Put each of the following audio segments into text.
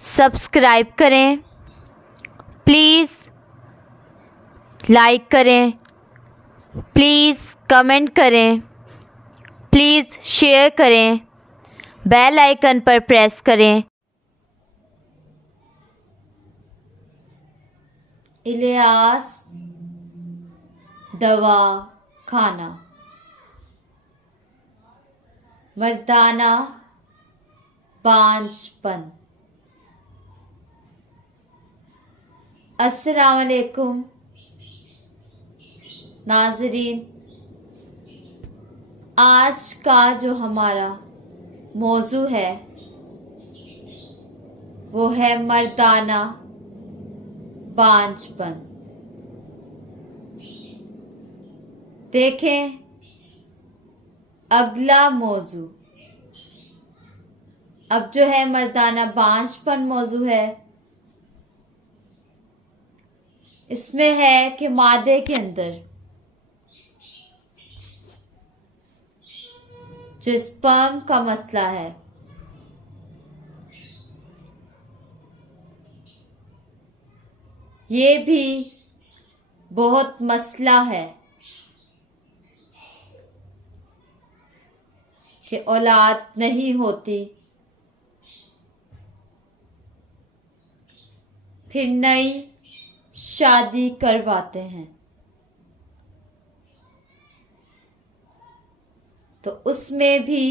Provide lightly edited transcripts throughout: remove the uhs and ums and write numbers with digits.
Subscribe करें, please like करें, please comment करें, प्लीज़ शेयर करें, बेल आइकन पर प्रेस करें। इलियास दवा खाना, मर्दाना बांझपन। अस्सलाम वालेकुम नाज़रीन, आज का जो हमारा मौजू है वो है मर्दाना बांझपन। देखें अगला मौजू। अब जो है मर्दाना बांझपन मौजू है, इसमें है कि मादे के अंदर जो स्पर्म का मसला है, ये भी बहुत मसला है कि औलाद नहीं होती, फिर नई शादी करवाते हैं तो उसमें भी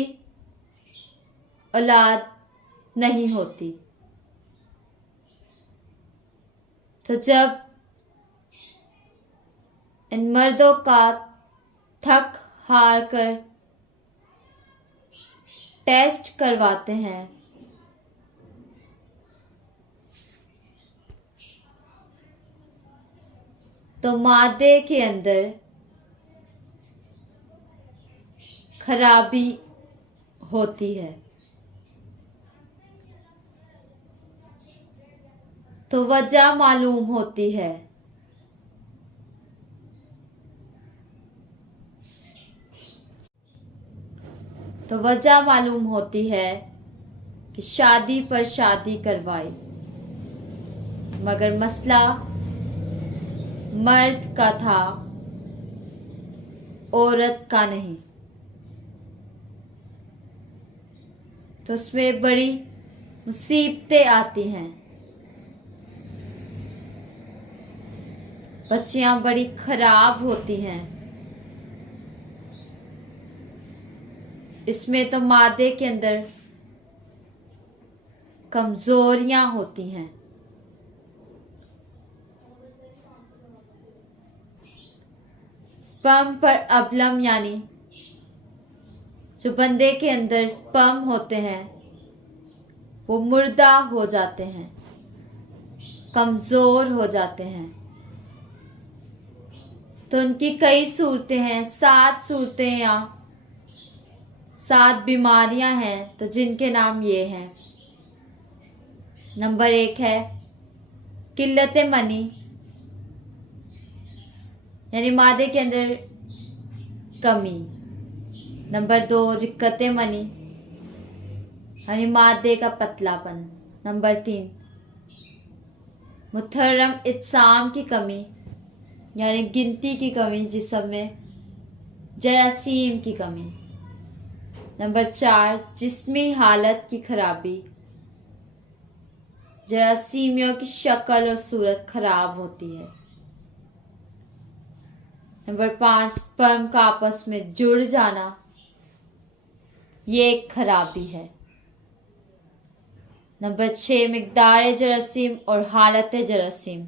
औलाद नहीं होती। तो जब इन मर्दों का थक हार कर टेस्ट करवाते हैं तो मादे के अंदर खराबी होती है। तो वजह मालूम होती है। तो वजह मालूम होती है कि शादी पर शादी करवाई, मगर मसला मर्द का था, औरत का नहीं। तो उसमें बड़ी मुसीबतें आती हैं, बच्चियां बड़ी खराब होती हैं। इसमें तो मादे के अंदर कमजोरियां होती हैं। स्पर्म पर अबलम यानी जो बंदे के अंदर स्पर्म होते हैं वो मुर्दा हो जाते हैं, कमजोर हो जाते हैं। तो उनकी कई सूरतें हैं, 7 सूरतें या 7 बीमारियां हैं, तो जिनके नाम ये हैं। नंबर 1 है किल्लत मनी, यानी मादे के अंदर कमी। नंबर 2 रिक्कत मनी, यानी मादे का पतलापन। नंबर 3 मुहर्रम इत्साम की कमी, यानी गिनती की कमी, जिस्म में जरासीम की कमी। नंबर 4 जिस्मी हालत की खराबी, जरासीमियों की शक्ल और सूरत खराब होती है। नंबर 5 स्पर्म का आपस में जुड़ जाना, ये एक खराबी है। नंबर 6 मिकदार जरासीम और हालत जरासीम,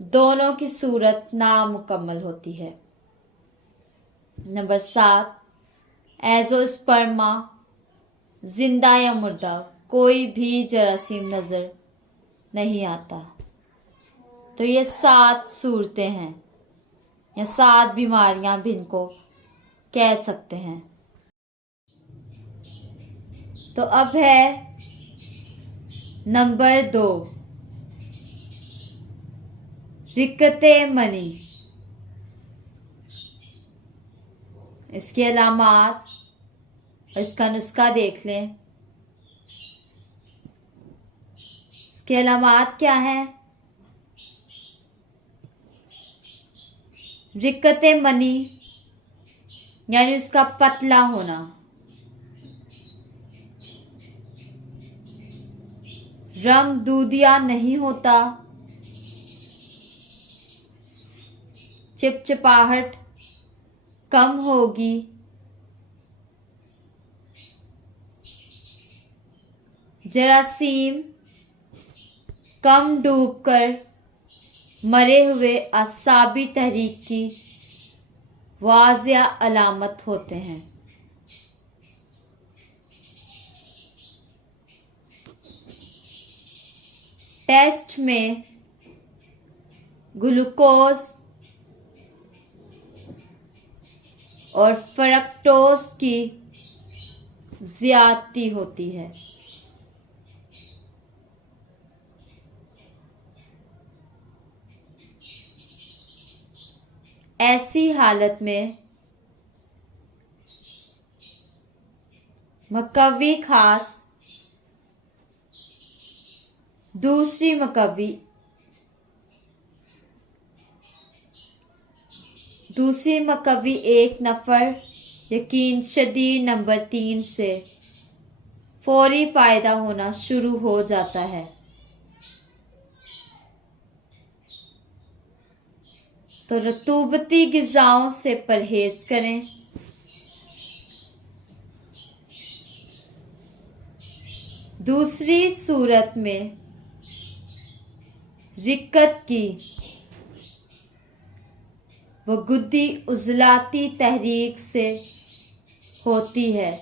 दोनों की सूरत नामुकम्मल होती है। नंबर 7 एजोस्पर्मा, जिंदा या मुर्दा कोई भी जरासीम नजर नहीं आता। तो ये 7 सूरतें हैं या 7 बीमारियां भी इनको कह सकते हैं। तो अब है नंबर 2 रिक्कते मनी। इसके अलामात और इसका नुस्खा देख लें। इसके अलामात क्या है? रिक्कत मनी यानी उसका पतला होना, रंग दूधिया नहीं होता, चिपचिपाहट कम होगी, जरासीम कम डूबकर मरे हुए असाबी तहरीक की वाज़िया अलामत होते हैं। टेस्ट में ग्लूकोज और फ्रक्टोज की ज्यादती होती है। ऐसी हालत में मकवी खास दूसरी मकवी एक नफर यकीन शदीद नंबर 3 से फौरी फायदा होना शुरू हो जाता है। तो रतूबती ग़िज़ाओं से परहेज करें। दूसरी सूरत में रिक्कत की वो गुद्दी उजलाती तहरीक से होती है।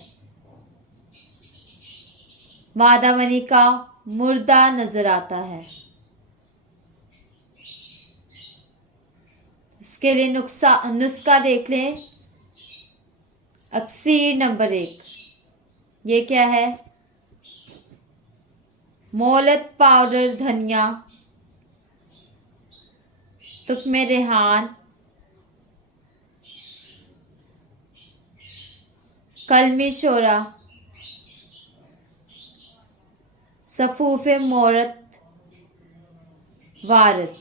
मादा मनी का मुर्दा नजर आता है। इसके लिए नुस्खा देख लें। अक्सीर नंबर 1, ये क्या है? मोलत पाउडर धनिया, तुक्मे रेहान, कलमी शोरा, सफूफे मोरत वारत।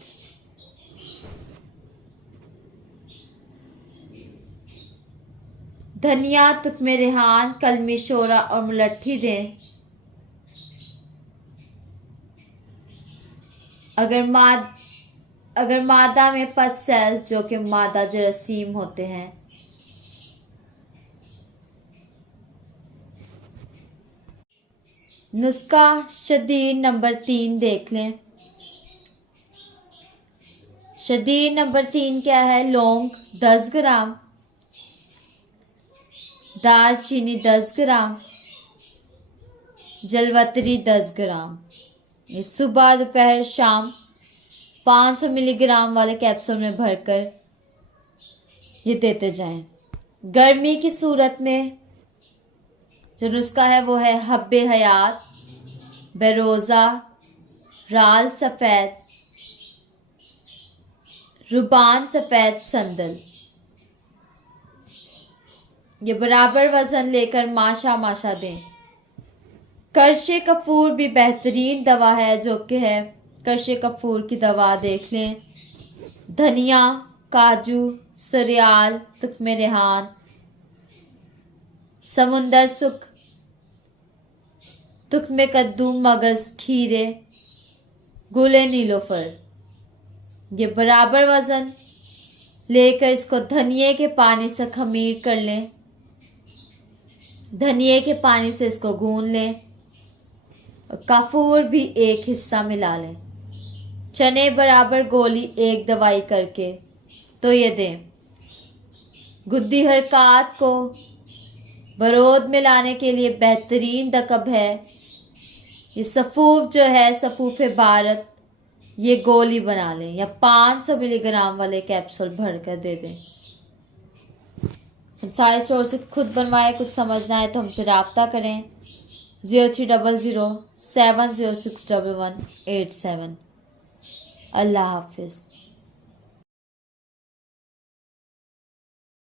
धनिया, तुक्मे रेहान, कलमी शोरा और मुलट्ठी दें। अगर मादा में पस सेल्स जो कि मादा जरासीम होते हैं नुस्खा शदीद नंबर 3 देख लें। शदीद नंबर 3 क्या है? लौंग 10 ग्राम, दालचीनी 10 ग्राम, जलवतरी 10 ग्राम। ये सुबह दोपहर शाम 500 मिलीग्राम वाले कैप्सूल में भरकर ये देते जाएं। गर्मी की सूरत में जो नुस्खा है वो है हब्बे हयात, बेरोज़ा, राल सफ़ेद, रुबान सफ़ेद संदल। ये बराबर वजन लेकर माशा दें। करशे कफूर भी बेहतरीन दवा है जो कि है करशे कफूर की दवा देख लें। धनिया, काजू, सरियाल, तुक्मे रेहान, समुंदर सुख, तुक्मे कद्दू, मगज, खीरे, गुले नीलोफर। ये बराबर वजन लेकर इसको धनिये के पानी से खमीर कर लें। धनिये के पानी से इसको गूंद लें और काफूर भी एक हिस्सा मिला लें। चने बराबर गोली एक दवाई करके तो ये दें। गुद्दी हरकत को बरोद में लाने के लिए बेहतरीन दकब है। ये सफूफ जो है सफूफ भारत, ये गोली बना लें या 500 मिलीग्राम वाले कैप्सूल भरकर दे दें। सारे सोर्स से खुद बनवाए। कुछ समझना है तो हमसे रब्ता करें 0300 7061187। अल्लाह हाफिज़।